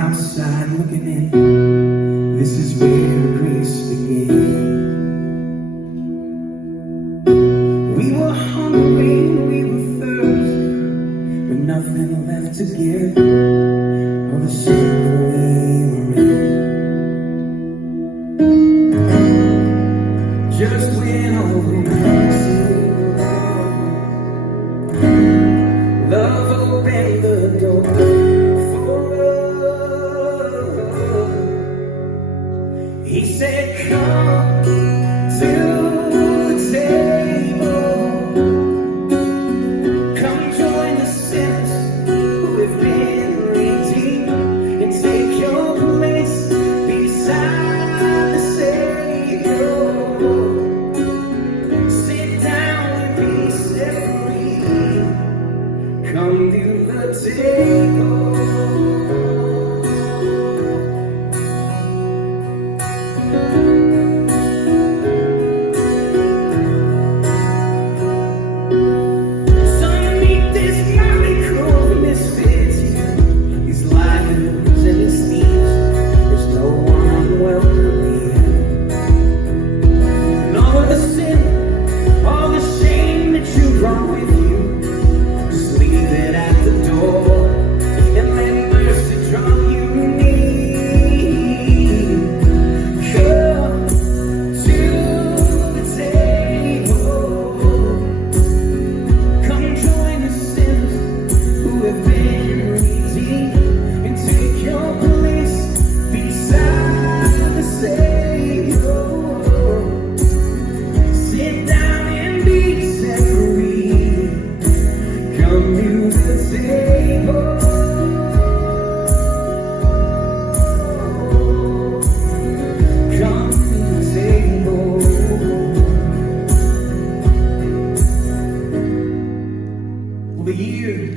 outside looking in. This is where Greece began. We were hungry and we were thirsty, but nothing left to give. All the shit that we were in. Just when all hope seemed lost, love opened the door for us. He said, come to the table. Come join the sinners who have been redeemed, and take your place beside the Savior. Sit down and be set free. Come to the table. The year is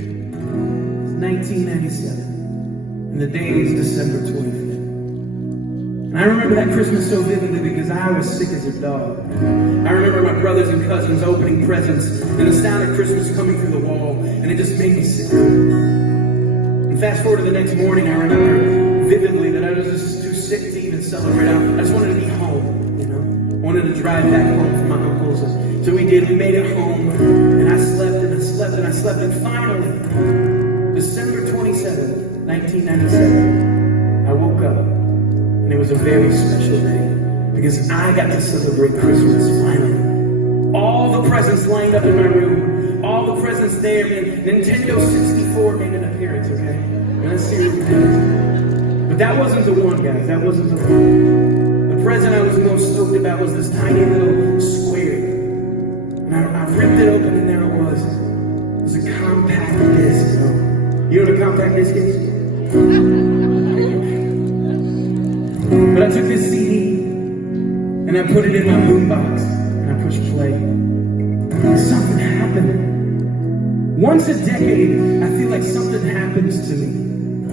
1997, and the day is December 25th. And I remember that Christmas so vividly because I was sick as a dog. I remember my brothers and cousins opening presents and the sound of Christmas coming through the wall, and it just made me sick. And fast forward to the next morning, I remember vividly that I was just too sick to even celebrate. I just wanted to be home, you know. I wanted to drive back home from my uncle's. So we did. We made it home, and I slept and I slept and I slept, and finally, December 27th, 1997, I woke up, and it was a very special day because I got to celebrate Christmas finally. All the presents lined up in my room, all the presents there, man. Nintendo 64 made an appearance, okay? And let's see what it is. But that wasn't the one, guys. That wasn't the one. The present I was most stoked about was this tiny little square. And I ripped it open, and there it was. It was a compact disc, you know? You know what a compact disc is? But I took this CD, and I put it in my boombox, and I pushed play. And something happened. Once a decade, I feel like something happens to me.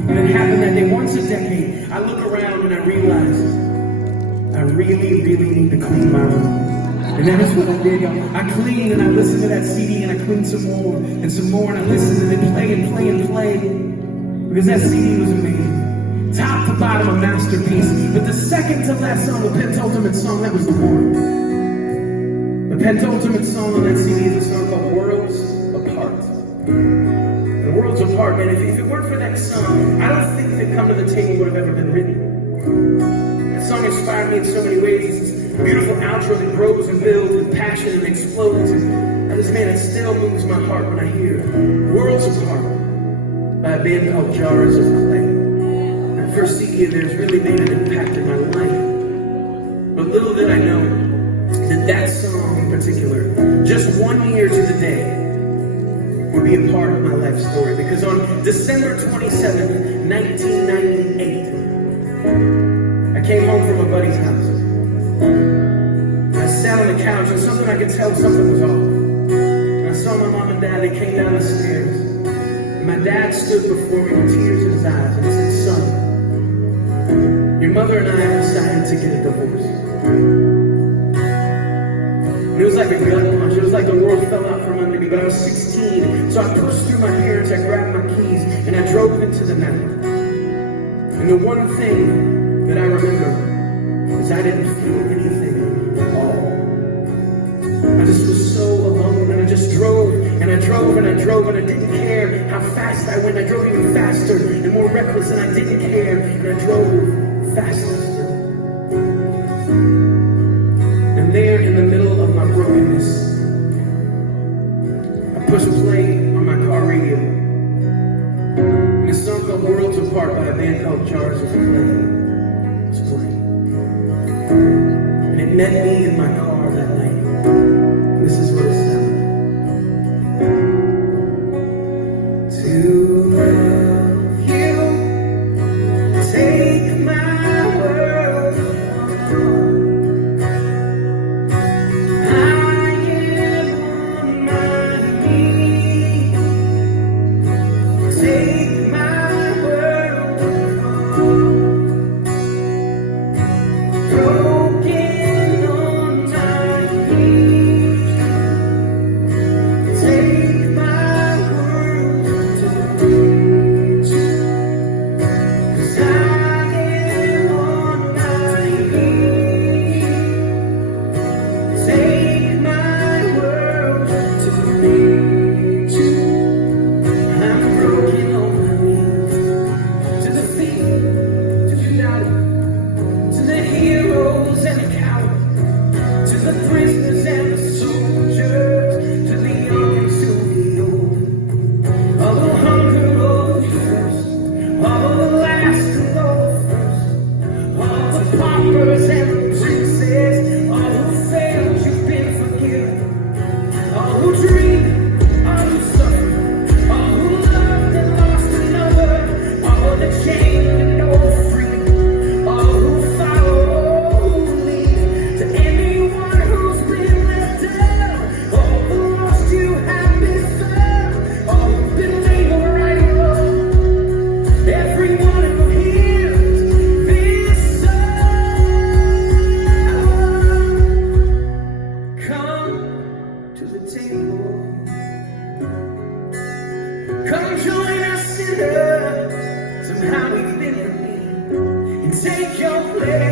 And it happened that day. Once a decade, I look around and I realize I really, really need to clean my room. And that is what I did, y'all. I cleaned and I listened to that CD and I cleaned some more, and I listened and then play and play and play. Because that CD was amazing. Top to bottom, a masterpiece. But the second to last song, the penultimate song, that was the one. The penultimate song on that CD is a song called Worlds Apart. And Worlds Apart, man, if it weren't for that song, I don't think that Come to the Table would have ever been written. That song inspired me in so many ways. It's this beautiful outro that grows and builds with passion and explodes. And this, man, it still moves my heart when I hear Worlds Apart by a band called Jars of Clay. That first CD of theirs really made an impact in my life. But little did I know that song in particular, just 1 year to the day, would be a part of my life story. Because on December 27th, 1998, I came home from a buddy's house. I sat on the couch, and something I could tell something was off. And I saw my mom and dad. They came down the stairs, and my dad stood before me with tears in his eyes, and he said, "Son, your mother and I have decided to get a divorce." And it was like a gut punch. It was like the world fell out from under me. But I was 16, so I pushed through my parents. I grabbed my keys, and I drove into the night. And the one thing that I remember is I didn't feel anything at all. I just was so alone, and I just drove, and I drove, and I drove, and I didn't care how fast I went. I drove even faster and more reckless, and I didn't care, and I drove faster still. And there in the middle of my brokenness, I pushed play on my car radio, and a song called Worlds Apart by a band called Jars of Clay was playing. And it met me in my car that night. This is what it sounded. To love you, take my world apart. I am on my knees. Take my world apart. Broken on my knees. Take my world apart. 'Cause I am on my knees. Take my world to reach you. I'm broken on my knees. To the thief, to the doubter, to the heroes and the cowards, to the prisoners and the soldiers, to the young and to the old. All who hunger, all who thirst, all the last and all the first, all the paupers and the princes, all who failed, you've been forgiven. All who dream, all who suffer, all who loved and lost another, all the chained and no free, all who follow, all who lead, to anyone who's been let down, all the lost you have been found, all who've been labeled right and wrong, everyone who hears this song, come to the table. Come join us in love. Somehow we've been redeemed, and take your place.